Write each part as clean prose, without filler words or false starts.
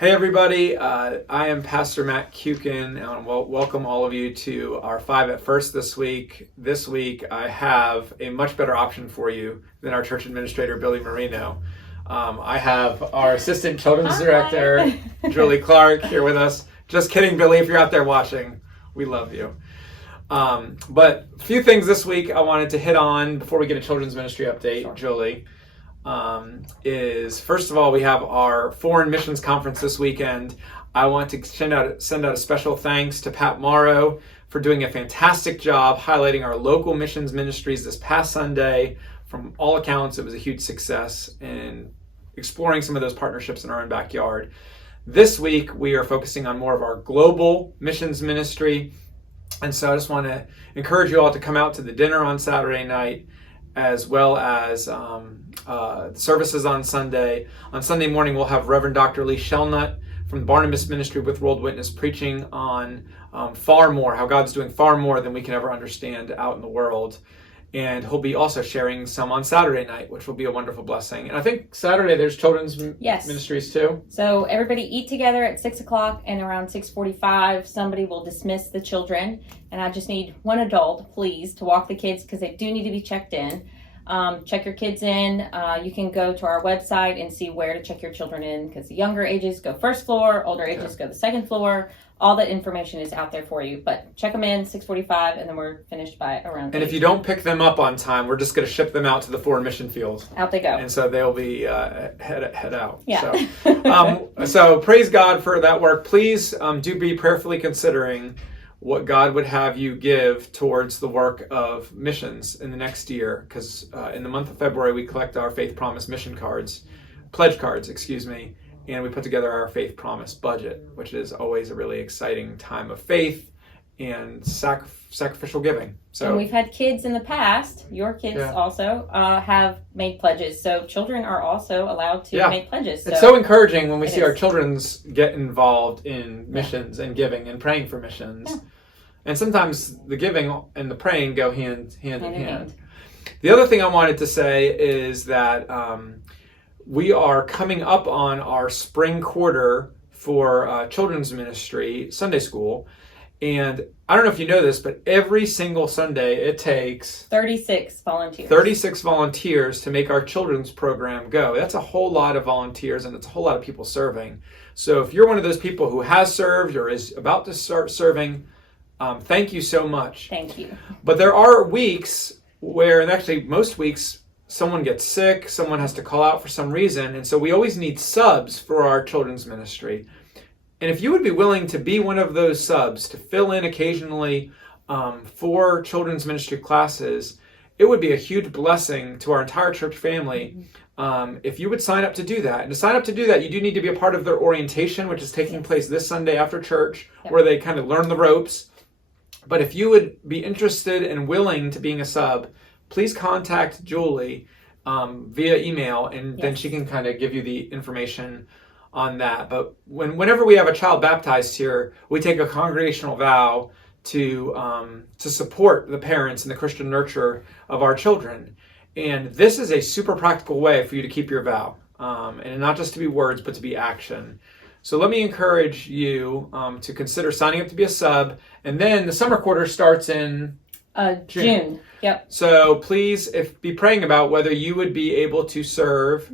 Hey everybody, I am Pastor Matt Kukin, and welcome all of you to our 5 at First this week. This week I have a much better option for you than our church administrator, Billy Marino. I have our assistant children's director, Julie Clark, here with us. Just kidding, Billy, if you're out there watching, we love you. But a few things this week I wanted to hit on before we get a children's ministry update, sure. Julie. Is first of all, we have our foreign missions conference this weekend. I want to send out a special thanks to Pat Morrow for doing a fantastic job highlighting our local missions ministries this past Sunday. From all accounts, it was a huge success in exploring some of those partnerships in our own backyard. This week, we are focusing on more of our global missions ministry. And so I just want to encourage you all to come out to the dinner on Saturday night, as well as services on Sunday. On Sunday morning, we'll have Reverend Dr. Lee Shelnut from the Barnabas Ministry with World Witness preaching on far more, how God's doing far more than we can ever understand out in the world. And he'll be also sharing some on Saturday night, which will be a wonderful blessing. And I think Saturday there's children's ministries too. So everybody eat together at 6 o'clock, and around 6:45, somebody will dismiss the children. And I just need one adult, please, to walk the kids because they do need to be checked in. Check your kids in. You can go to our website and see where to check your children in, because the younger ages go first floor, older ages go the second floor. All that information is out there for you. But check them in, 6:45, and then we're finished by around 8. And if you don't pick them up on time, we're just going to ship them out to the foreign mission field. Out they go. And so they'll be head out. Yeah. So praise God for that work. Please do be prayerfully considering what God would have you give towards the work of missions in the next year. Because in the month of February, we collect our Faith Promise mission cards, pledge cards, and we put together our Faith Promise budget, which is always a really exciting time of faith and sacrificial giving. So, and we've had kids in the past, your kids also, have made pledges. So children are also allowed to make pledges. It's so encouraging when we see our children's get involved in missions and giving and praying for missions. Yeah. And sometimes the giving and the praying go hand in hand. The other thing I wanted to say is that we are coming up on our spring quarter for children's ministry, Sunday school. And I don't know if you know this, but every single Sunday it takes 36 volunteers. 36 volunteers to make our children's program go. That's a whole lot of volunteers, and it's a whole lot of people serving. So if you're one of those people who has served or is about to start serving, thank you so much. Thank you. But there are weeks where, and actually most weeks, someone gets sick, someone has to call out for some reason, and so we always need subs for our children's ministry. And if you would be willing to be one of those subs, to fill in occasionally for children's ministry classes, it would be a huge blessing to our entire church family if you would sign up to do that. And to sign up to do that, you do need to be a part of their orientation, which is taking place this Sunday after church, where they kind of learn the ropes. But if you would be interested and willing to being a sub, please contact Julie via email, and then she can kind of give you the information on that. But whenever we have a child baptized here, we take a congregational vow to support the parents and the Christian nurture of our children. And this is a super practical way for you to keep your vow, and not just to be words, but to be action. So let me encourage you to consider signing up to be a sub. And then the summer quarter starts in June. Yep. So please be praying about whether you would be able to serve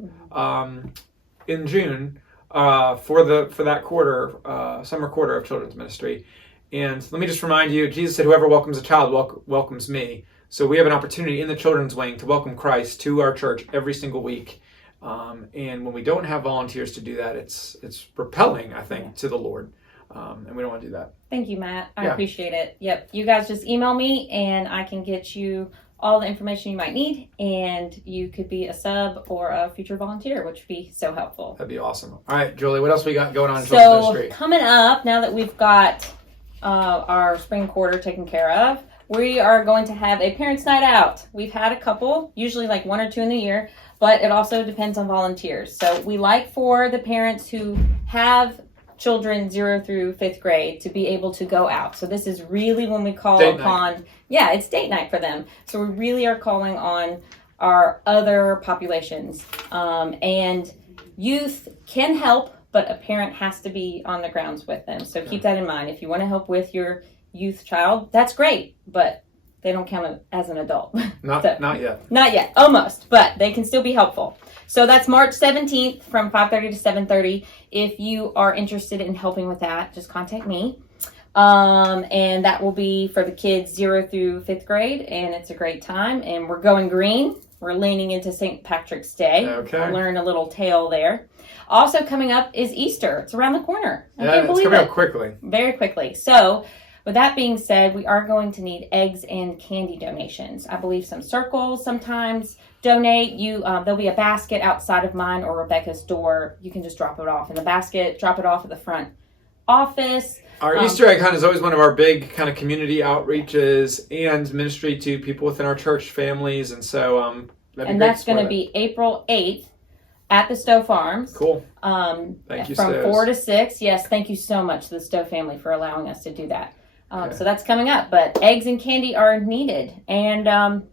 in June for that quarter, summer quarter of children's ministry. And let me just remind you, Jesus said, "Whoever welcomes a child welcomes me." So we have an opportunity in the children's wing to welcome Christ to our church every single week. And when we don't have volunteers to do that, it's repelling, I think, to the Lord. And we don't want to do that. Thank you, Matt. I appreciate it. Yep. You guys just email me and I can get you all the information you might need, and you could be a sub or a future volunteer, which would be so helpful. That'd be awesome. All right, Julie, what else we got going on in children's ministry? So coming up, now that we've got our spring quarter taken care of, we are going to have a parents' night out. We've had a couple, usually like 1 or 2 in the year, but it also depends on volunteers. So we like for the parents who have children 0 through 5th grade to be able to go out. So this is really when we call upon, it's date night for them. So we really are calling on our other populations. And youth can help, but a parent has to be on the grounds with them. So keep that in mind. If you want to help with your youth child, that's great, but they don't count as an adult. Not yet. Not yet, almost, but they can still be helpful. So that's March 17th from 5:30 to 7:30. If you are interested in helping with that, just contact me. And that will be for the kids 0 through 5th grade, and it's a great time. And we're going green. We're leaning into St. Patrick's Day. Okay. I'll learn a little tale there. Also coming up is Easter. It's around the corner. I can't It's believe coming it. up quickly. Very quickly. So, with that being said, we are going to need eggs and candy donations. I believe some circles sometimes donate. There'll be a basket outside of mine or Rebecca's door. You can just drop it off in the basket, drop it off at the front office. Our Easter egg hunt is always one of our big kind of community outreaches and ministry to people within our church families. And so That's going to be April 8th at the Stowe Farms. Cool. Thank you, from Stowe's. 4 to 6. Yes, thank you so much to the Stowe family for allowing us to do that. Okay. So that's coming up, but eggs and candy are needed. And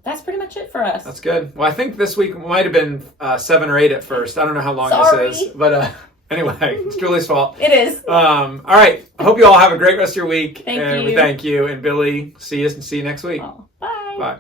that's pretty much it for us. That's good. Well, I think this week might have been 7 or 8 at first. I don't know how long Sorry. this is, but anyway, it's Julie's fault. It is. All right. I hope you all have a great rest of your week. Thank and you. we thank you. And Billy, see you next week. Oh, bye. Bye.